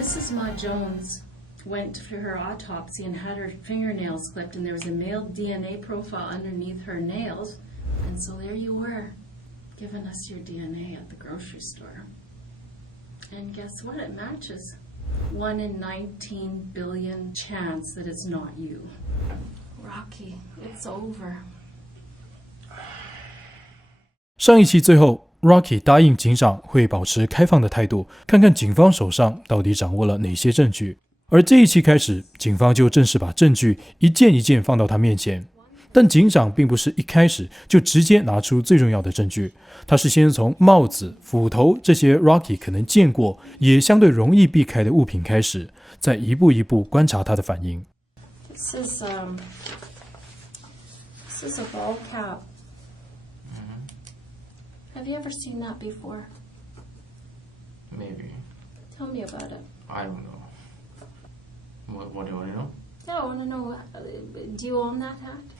Mrs. Ma Jones went for her autopsy and had her fingernails clipped, and there was a male DNA profile underneath her nails. And so there you were, giving us your DNA at the grocery store. And guess what? It matches. 1 in 19 billion chance that it's not you. Rocky, it's over. 上一期最后 Rocky 答应警长会保持开放的态度，看看警方手上到底掌握了哪些证据。而这一期开始，警方就正式把证据一件一件放到他面前。但警长并不是一开始就直接拿出最重要的证据，他是先从帽子、斧头这些 Rocky 可能见过也相对容易避开的物品开始，再一步一步观察他的反应。This is a ball cap. Have you ever seen that before? Maybe. Tell me about it. I don't know. What do you want to know? Yeah, I want to know, do you own that hat?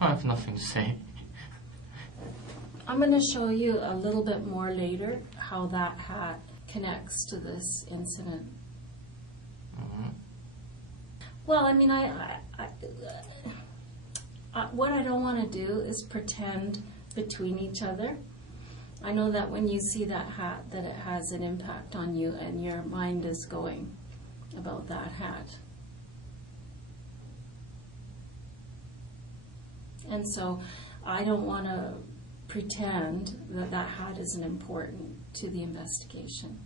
I have nothing to say. I'm going to show you a little bit more later how that hat connects to this incident. Well, I mean, what I don't want to do is pretend between each other. I know that when you see that hat, that it has an impact on you and your mind is going about that hat. And so I don't want to pretend that that hat isn't important to the investigation.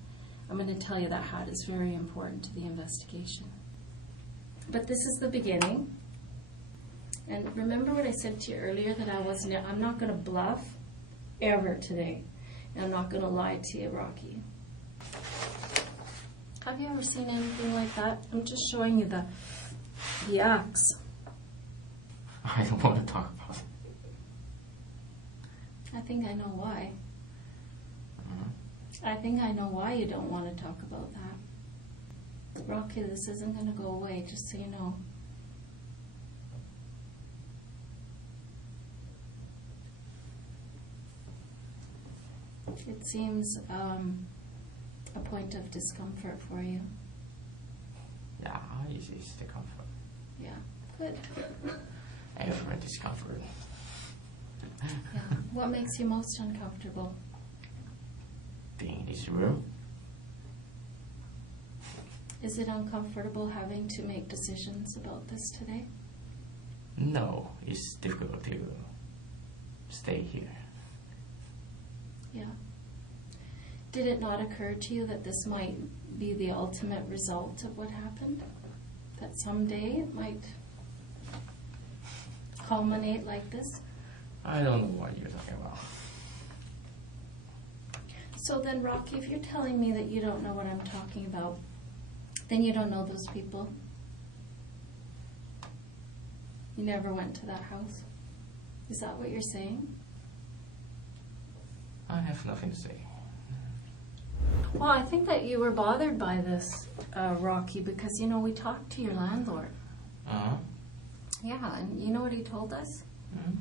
I'm going to tell you that hat is very important to the investigation. But this is the beginning. And remember what I said to you earlier, that I'm not going to bluff ever today. And I'm not going to lie to you, Rocky. Have you ever seen anything like that? I'm just showing you the axe. I don't want to talk about it. I think I know why. I think I know why you don't want to talk about that. Rocky, this isn't going to go away, just so you know. It seems a point of discomfort for you. Yeah, it's the comfort. Yeah, good. Every discomfort. Yeah. What makes you most uncomfortable? Being in this room. Is it uncomfortable having to make decisions about this today? No, it's difficult to stay here. Yeah. Did it not occur to you that this might be the ultimate result of what happened? That someday it might culminate like this? I don't know what you're talking about. So then, Rocky, if you're telling me that you don't know what I'm talking about, then you don't know those people. You never went to that house. Is that what you're saying? I have nothing to say. Well, I think that you were bothered by this, Rocky, because, you know, we talked to your landlord. Uh-huh. Yeah, and you know what he told us? Mm-hmm.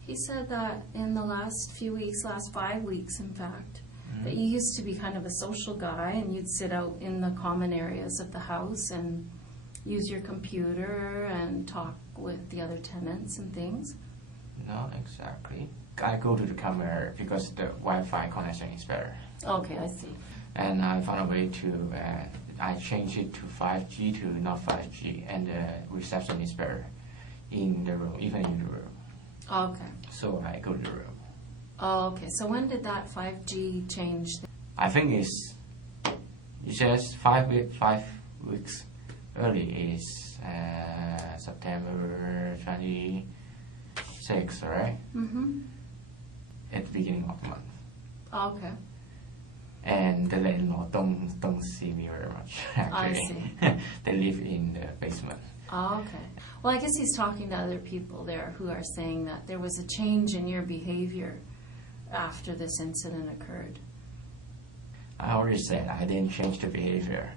He said that in the last few weeks, last 5 weeks, in fact, that you used to be kind of a social guy and you'd sit out in the common areas of the house and use your computer and talk with the other tenants and things. Not exactly. I go to the camera because the Wi-Fi connection is better. Okay, I see. And I found a way to, I changed it to 5G to not 5G, and the reception is better in the room, even in the room. Okay. So I go to the room. Oh, okay. So when did that 5G change? I think it says 5 weeks early is September 26th, right? Mm-hmm. At the beginning of the month. Okay. And the landlord don't see me very much, actually. I see. They live in the basement. Oh, okay. Well, I guess he's talking to other people there who are saying that there was a change in your behavior after this incident occurred. I already said I didn't change the behavior.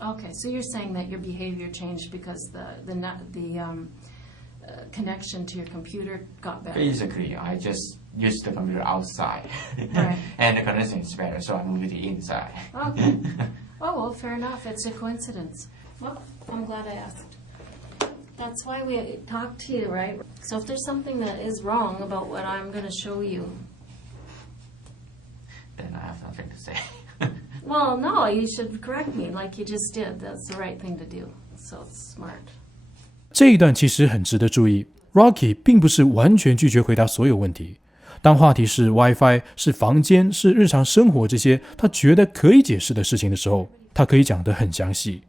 Okay, so you're saying that your behavior changed because the connection to your computer got better. Basically, I just used the computer outside, Right. and the connection is better, so I moved it inside. Okay. Oh, well, fair enough. It's a coincidence. Well, I'm glad I asked. That's why we talked to you, right? So if there's something that is wrong about what I'm going to show you, then I have nothing to say. well, no, you should correct me like you just did. That's the right thing to do. So it's smart. 这一段其实很值得注意 ，Rocky 并不是完全拒绝回答所有问题。当话题是 WiFi、是房间、是日常生活这些他觉得可以解释的事情的时候，他可以讲得很详细。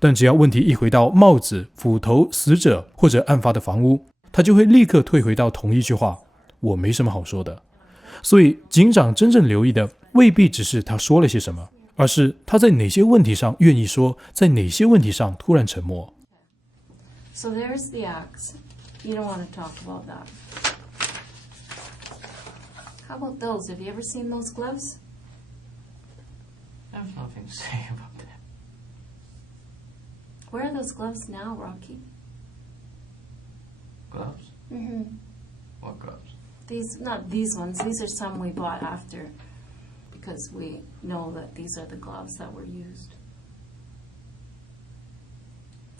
但只要问题一回到帽子、斧头、死者或者案发的房屋，他就会立刻退回到同一句话：我没什么好说的。所以，警长真正留意的未必只是他说了些什么，而是他在哪些问题上愿意说，在哪些问题上突然沉默。So there's the axe. You don't want to talk about that. How about those? Have you ever seen those gloves? I have nothing to say about that. Where are those gloves now, Rocky? Gloves? Mm-hmm. What gloves? Not these ones. These are some we bought after because we know that these are the gloves that were used.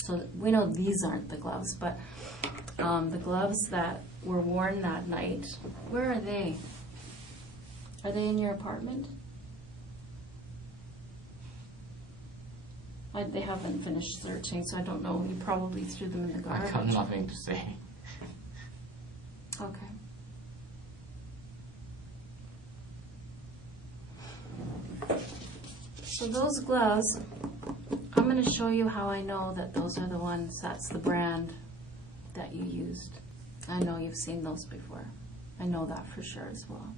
So we know these aren't the gloves, but the gloves that were worn that night, where are they? Are they in your apartment? They haven't finished searching, so I don't know. You probably threw them in the garbage. I got nothing to say. Okay. So those gloves, I'm going to show you how I know that those are the ones, that's the brand that you used. I know you've seen those before. I know that for sure as well.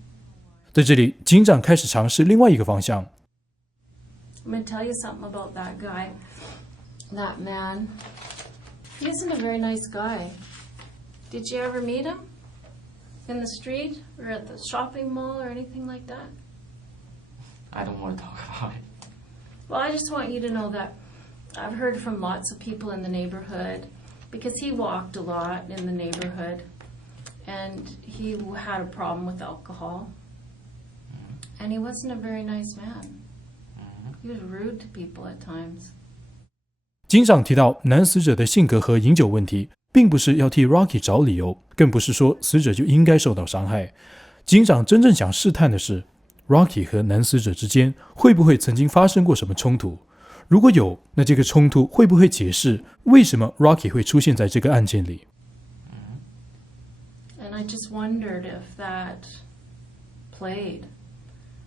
在这里，警长开始尝试另外一个方向。I'm going to tell you something about that guy, that man. He isn't a very nice guy. Did you ever meet him? In the street or at the shopping mall or anything like that? I don't want to talk about it. Well, I just want you to know that I've heard from lots of people in the neighborhood because he walked a lot in the neighborhood and he had a problem with alcohol. And he wasn't a very nice man. He was rude to people at times. 警长提到男死者的性格和饮酒问题，并不是要替 Rocky 找理由，更不是说死者就应该受到伤害。警长真正想试探的是 Rocky 和男死者之间会不会曾经发生过什么冲突？如果有，那这个冲突会不会解释为什么 Rocky 会出现在这个案件里？ And I just wondered if that played.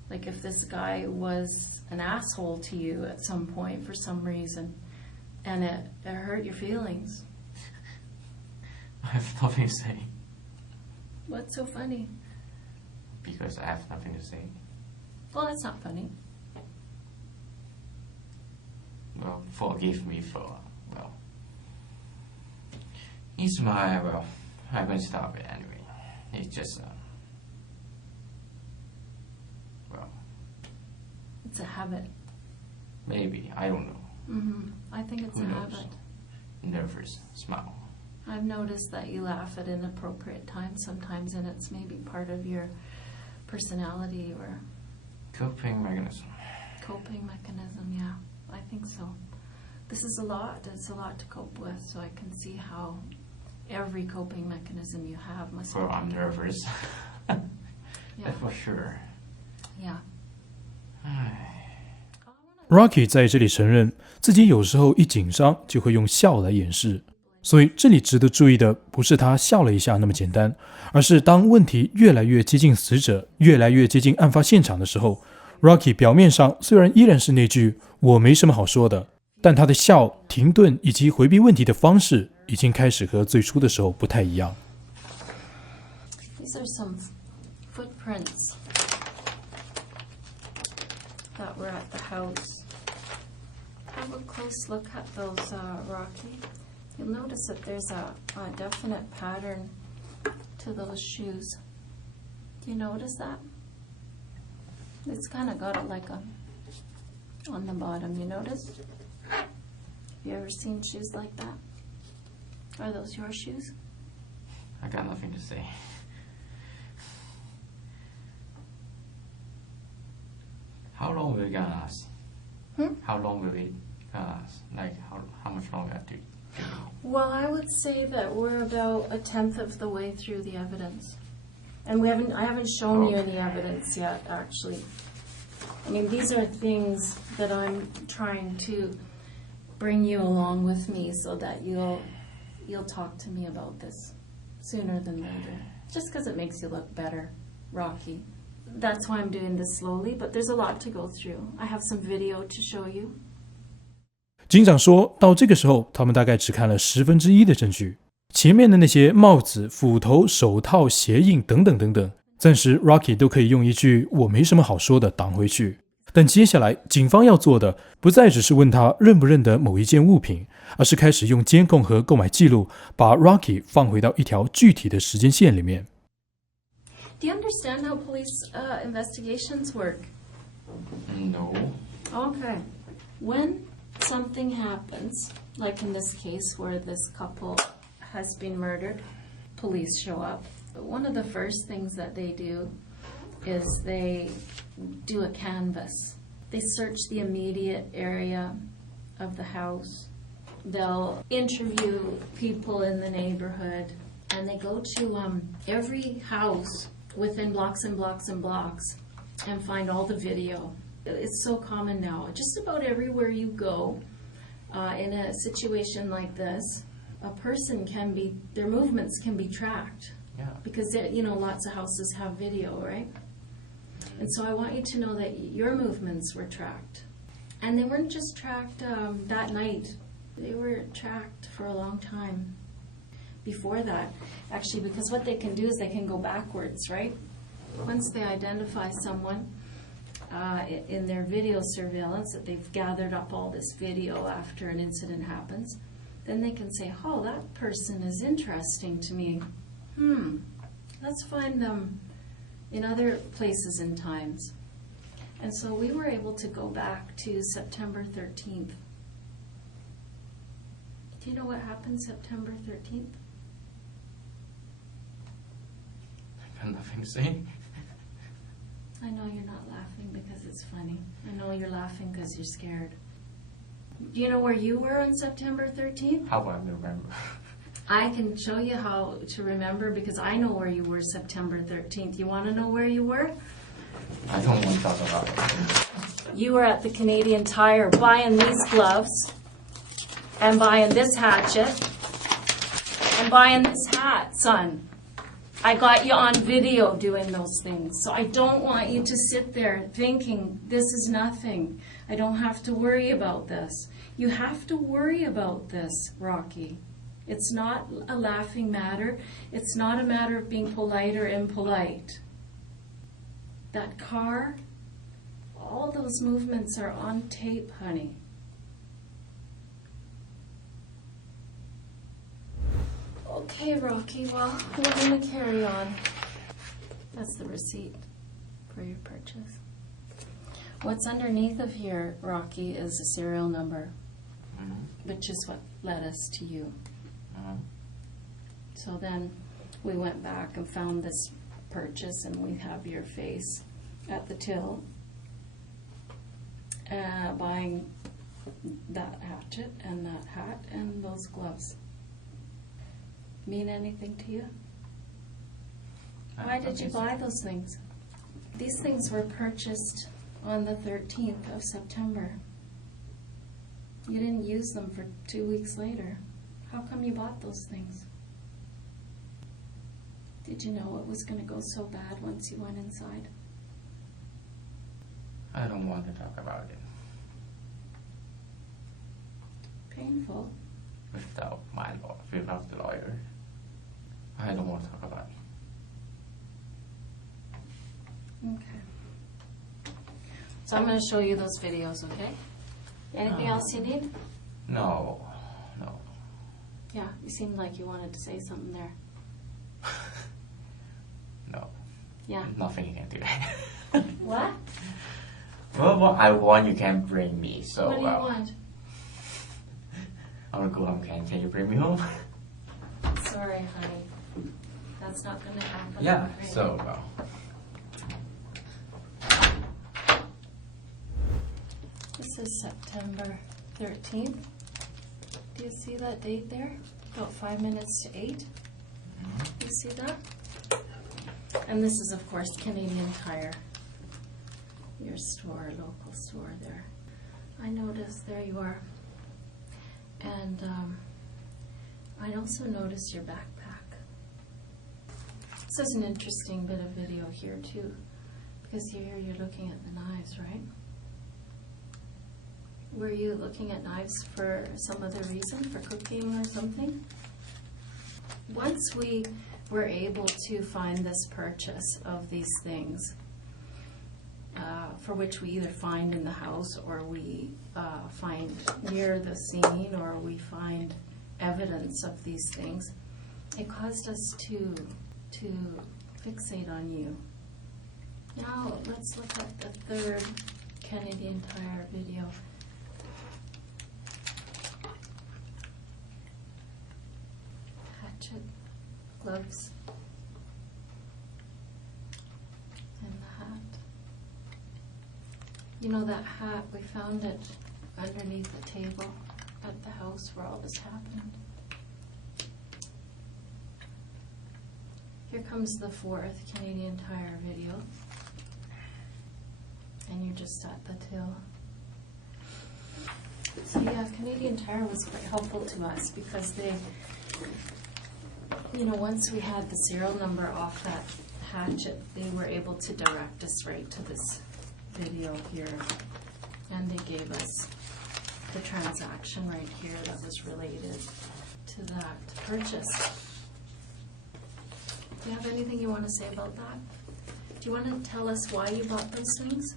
Like if this guy was an asshole to you at some point for some reason, and it hurt your feelings. I have nothing to say. What's so funny? Because I have nothing to say. Well, that's not funny. Well, forgive me for, it's my, I won't stop it anyway. It's just, It's a habit. maybe, I don't know. I think it's Who a knows? habit. Nervous smile. I've noticed that you laugh at inappropriate times sometimes, and it's maybe part of your personality or Coping mechanism. coping mechanism. Yeah, I think so. This is a lot. It's a lot to cope with, so I can see how every coping mechanism you have must Well, help I'm you. nervous. Yeah. That's for sure. Yeah. Rocky 在这里承认自己有时候一紧张就会用笑来掩饰，所以这里值得注意的不是他笑了一下那么简单，而是当问题越来越接近死者，越来越接近案发现场的时候， Rocky 表面上虽然依然是那句我没什么好说的，但他的笑、停顿以及回避问题的方式已经开始和最初的时候不太一样。 These are some footprints that were at the house. Have a close look at those, Rocky. You'll notice that there's a definite pattern to those shoes. Do you notice that? It's kind of got it like on the bottom, you notice? Have you ever seen shoes like that? Are those your shoes? I got nothing to say. How long will it gonna last? How long will it like how much longer do you Well, I would say that we're about a tenth of the way through the evidence. And I haven't shown you any evidence yet, actually. I mean, these are things that I'm trying to bring you along with me so that you'll talk to me about this sooner than later. Just because it makes you look better, Rocky. That's why I'm doing this slowly, but there's a lot to go through. I have some video to show you. 警长说到这个时候，他们大概只看了1/10的证据，前面的那些帽子、斧头、手套、鞋印等等等等，暂时 Rocky 都可以用一句我没什么好说的挡回去。但接下来警方要做的不再只是问他认不认得某一件物品，而是开始用监控和购买记录把 Rocky 放回到一条具体的时间线里面。Do you understand how police investigations work? No. Okay. When something happens, like in this case where this couple has been murdered, police show up. One of the first things that they do is they do a canvass. They search the immediate area of the house. They'll interview people in the neighborhood, and they go to every house within blocks and blocks and blocks and find all the video. It's so common now. Just about everywhere you go, in a situation like this, a person their movements can be tracked. Yeah. Because, lots of houses have video, right? And so I want you to know that your movements were tracked. And they weren't just tracked that night. They were tracked for a long time before that. Actually, because what they can do is they can go backwards, right? Once they identify someone in their video surveillance, that they've gathered up all this video after an incident happens, then they can say, oh, that person is interesting to me. Let's find them in other places and times. And so we were able to go back to September 13th. Do you know what happened September 13th? I got nothing to say. I know you're not laughing because it's funny. I know you're laughing because you're scared. Do you know where you were on September 13th? How about I remember? I can show you how to remember because I know where you were September 13th. You want to know where you were? I don't want to talk about it. You were at the Canadian Tire buying these gloves and buying this hatchet and buying this hat, son. I got you on video doing those things. So I don't want you to sit there thinking this is nothing. I don't have to worry about this. You have to worry about this, Rocky. It's not a laughing matter. It's not a matter of being polite or impolite. That car, all those movements are on tape, honey. Okay, Rocky, well, we're going to carry on. That's the receipt for your purchase. What's underneath of here, Rocky, is a serial number, which is what led us to you. So then we went back and found this purchase, and we have your face at the till buying that hatchet and that hat and those gloves. Mean anything to you? Why did you buy those things? These things were purchased on the 13th of September. You didn't use them for 2 weeks later. How come you bought those things? Did you know it was going to go so bad once you went inside? I don't want to talk about it. Painful. Without the lawyer. I don't want to talk about it. Okay. So I'm going to show you those videos, okay? Anything else you need? No. Yeah, you seemed like you wanted to say something there. No. Yeah. Nothing you can do. What? Well, what I want you can bring me, so What do you want? I want to go home, can you bring me home? Sorry, honey. That's not going to happen. Yeah, right? so This This is September 13th. Do you see that date there? About 5 minutes to 8. You see that? And this is, of course, Canadian Tire, your store, local store there. I noticed, there you are. And I also noticed your backpack. This is an interesting bit of video here, too, because here you're looking at the knives, right? Were you looking at knives for some other reason, for cooking or something? Once we were able to find this purchase of these things, for which we either find in the house or we find near the scene or we find evidence of these things, it caused us to fixate on you. Now let's look at the third Canadian Tire video. Hatchet, gloves, and the hat. You know that hat, we found it underneath the table at the house where all this happened. Here comes the fourth Canadian Tire video. And you're just at the till. So yeah, Canadian Tire was quite helpful to us because they, once we had the serial number off that hatchet, they were able to direct us right to this video here. And they gave us the transaction right here that was related to that purchase. Do you have anything you want to say about that? Do you want to tell us why you bought those things?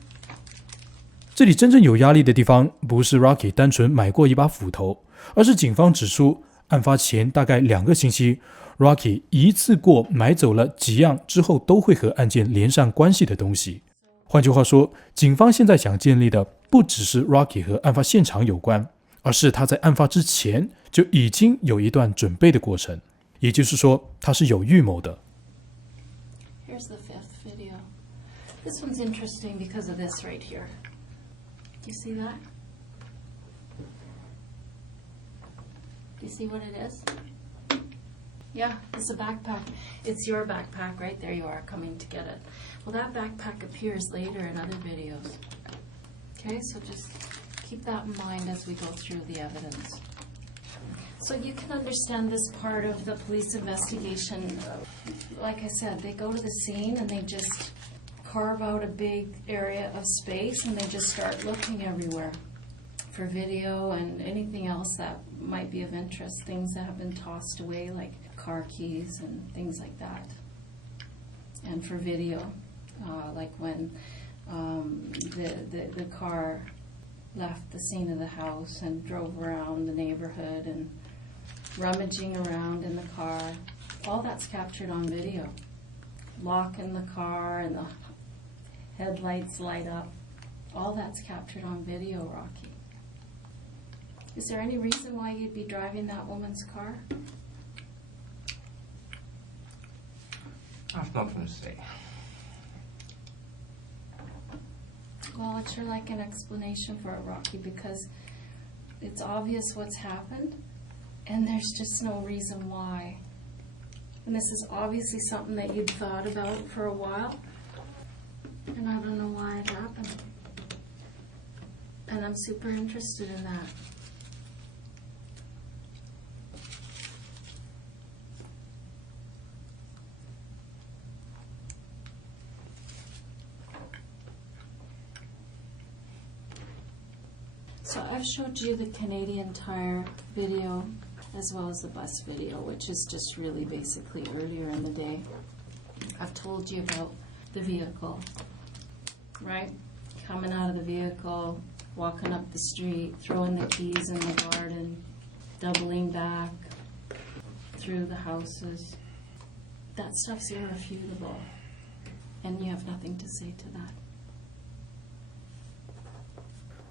这里真正有压力的地方，不是 Rocky 单纯买过一把斧头，而是警方指出，案发前大概2个星期 ，Rocky 一次过买走了几样之后都会和案件连上关系的东西。换句话说，警方现在想建立的不只是 Rocky 和案发现场有关，而是他在案发之前就已经有一段准备的过程，也就是说，他是有预谋的。Here's the fifth video. This one's interesting because of this right here. Do you see that? Do you see what it is? Yeah, it's a backpack. It's your backpack, right? There you are, coming to get it. Well, that backpack appears later in other videos. Okay, so just keep that in mind as we go through the evidence. So you can understand this part of the police investigation. Like I said, they go to the scene and they just carve out a big area of space and they just start looking everywhere for video and anything else that might be of interest, things that have been tossed away like car keys and things like that. And for video, like when the car left the scene of the house and drove around the neighborhood and rummaging around in the car, all that's captured on video. Lock in the car and the headlights light up, all that's captured on video, Rocky. Is there any reason why you'd be driving that woman's car? I have nothing to say. Well, I'd sure like an explanation for it, Rocky, because it's obvious what's happened, and there's just no reason why. And this is obviously something that you'd thought about for a while, and I don't know why it happened. And I'm super interested in that. So I've showed you the Canadian Tire video as well as the bus video, which is just really basically earlier in the day. I've told you about the vehicle, right? Coming out of the vehicle, walking up the street, throwing the keys in the garden, doubling back through the houses. That stuff's irrefutable, and you have nothing to say to that.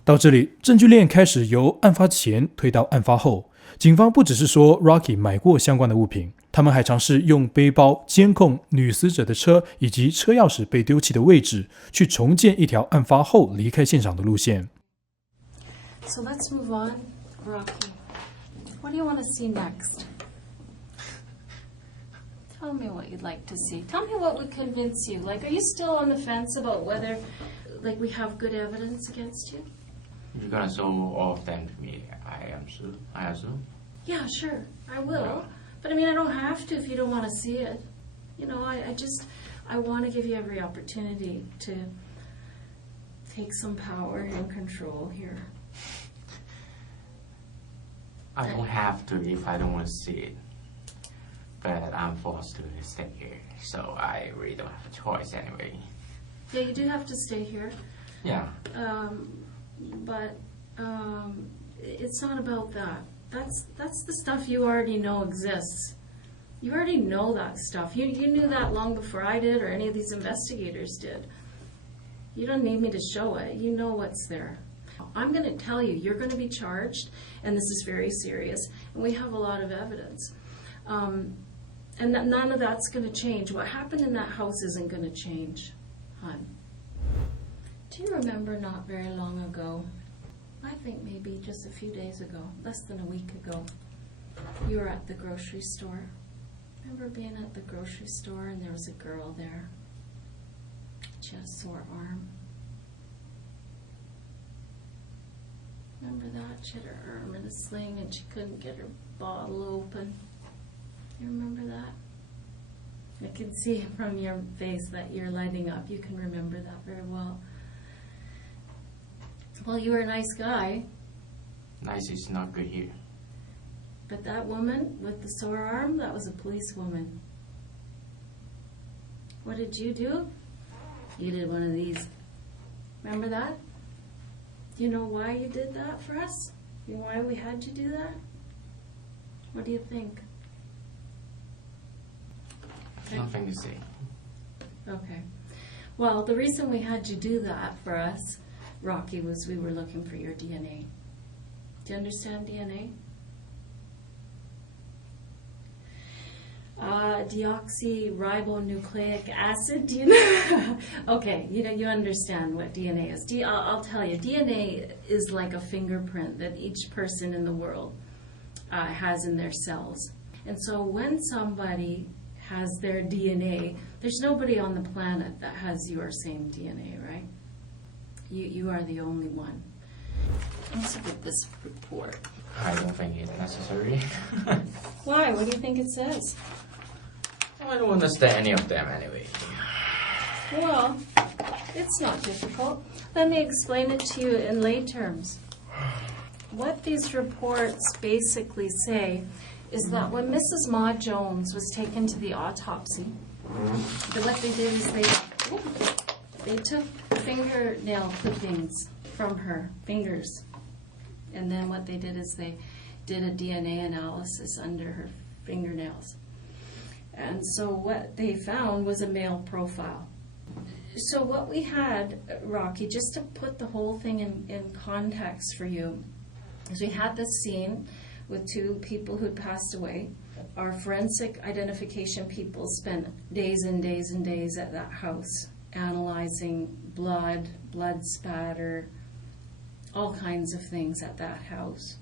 到这里，证据链开始由案发前推到案发后。警方不只是说 Rocky 买过相关的物品，他们还尝试用背包监控女死者的车以及车钥匙被丢弃的位置，去重建一条案发后离开现场的路线。So let's move on. Rocky, what do you want to see next? Tell me what you'd like to see. Tell me what would convince you. Like, are you still on the fence about whether, like, we have good evidence against you? If you're gonna show all of them to me, I assume? Yeah, sure, I will. But I mean, I don't have to if you don't want to see it. You know, I want to give you every opportunity to take some power and control here. I don't have to if I don't want to see it. But I'm forced to stay here, so I really don't have a choice anyway. Yeah, you do have to stay here. Yeah. But it's not about that. That's the stuff you already know exists. You already know that stuff. You knew that long before I did or any of these investigators did. You don't need me to show it. You know what's there. I'm going to tell you, you're going to be charged, and this is very serious, and we have a lot of evidence. And none of that's going to change. What happened in that house isn't going to change, hon. Do you remember not very long ago, I think maybe just a few days ago, less than a week ago, you were at the grocery store? Remember being at the grocery store and there was a girl there? She had a sore arm. Remember that? She had her arm in a sling and she couldn't get her bottle open. You remember that? I can see from your face that you're lighting up. You can remember that very well. Well, you were a nice guy. Nice is not good here. But that woman with the sore arm, that was a policewoman. What did you do? You did one of these. Remember that? Do you know why you did that for us? You know why we had you do that? What do you think? Nothing to say. Okay. Well, the reason we had you do that for us, Rocky, was we were looking for your DNA. Do you understand DNA? Deoxyribonucleic acid. Do you know? Okay, you understand what DNA is. I'll tell you, DNA is like a fingerprint that each person in the world has in their cells. And so when somebody has their DNA, there's nobody on the planet that has your same DNA, right? You are the only one. Let's look at this report. I don't think it's necessary. Why? What do you think it says? I don't understand any of them anyway. Well, it's not difficult. Let me explain it to you in lay terms. What these reports basically say is that when Mrs. Ma Jones was taken to the autopsy, what they did is they took fingernail clippings from her fingers. And then what they did is they did a DNA analysis under her fingernails. And so what they found was a male profile. So what we had, Rocky, just to put the whole thing in context for you, is we had this scene with two people who'd passed away. Our forensic identification people spent days and days and days at that house analyzing blood spatter, all kinds of things at that house.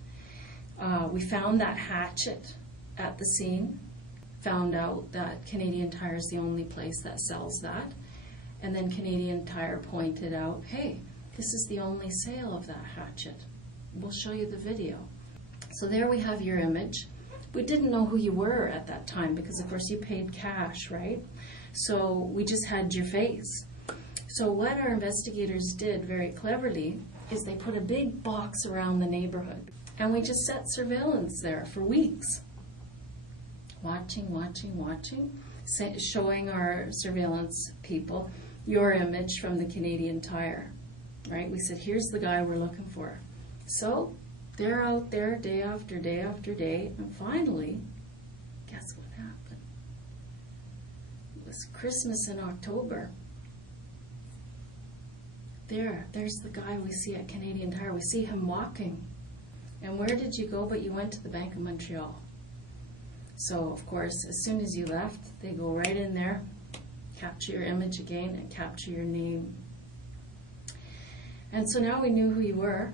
We found that hatchet at the scene, found out that Canadian Tire is the only place that sells that, and then Canadian Tire pointed out, hey, this is the only sale of that hatchet. We'll show you the video. So there we have your image. We didn't know who you were at that time because, of course, you paid cash, right? So we just had your face. So what our investigators did very cleverly is they put a big box around the neighborhood, and we just set surveillance there for weeks. Watching, showing our surveillance people your image from the Canadian Tire, right? We said, here's the guy we're looking for. So they're out there day after day after day, and finally, guess what happened? It was Christmas in October. There's the guy we see at Canadian Tire. We see him walking. And where did you go? But you went to the Bank of Montreal. So, of course, as soon as you left, they go right in there, capture your image again, and capture your name. And so now we knew who you were.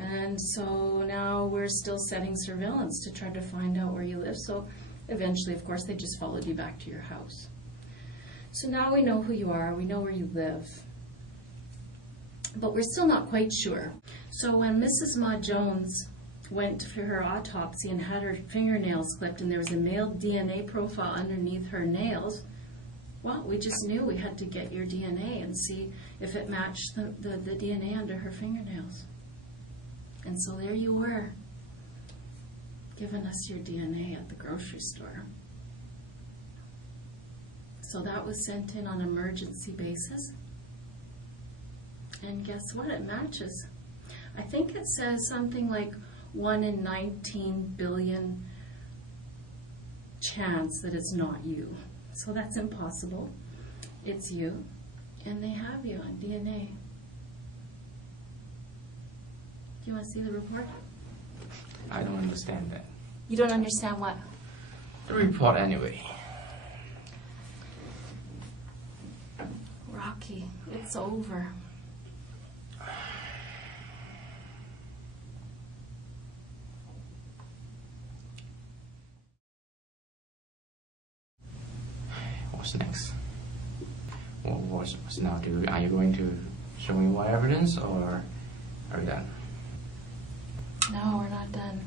And so now we're still setting surveillance to try to find out where you live. So eventually, of course, they just followed you back to your house. So now we know who you are, we know where you live. But we're still not quite sure. So when Mrs. Ma Jones went for her autopsy and had her fingernails clipped and there was a male DNA profile underneath her nails, well, we just knew we had to get your DNA and see if it matched the DNA under her fingernails. And so there you were, giving us your DNA at the grocery store. So that was sent in on an emergency basis. And guess what? It matches. I think it says something like 1 in 19 billion chance that it's not you. So that's impossible. It's you. And they have you on DNA. Do you want to see the report? I don't understand that. You don't understand what? The report anyway. Rocky, it's over. What's next? What's now? Are you going to show me more evidence, or are we done? No, we're not done.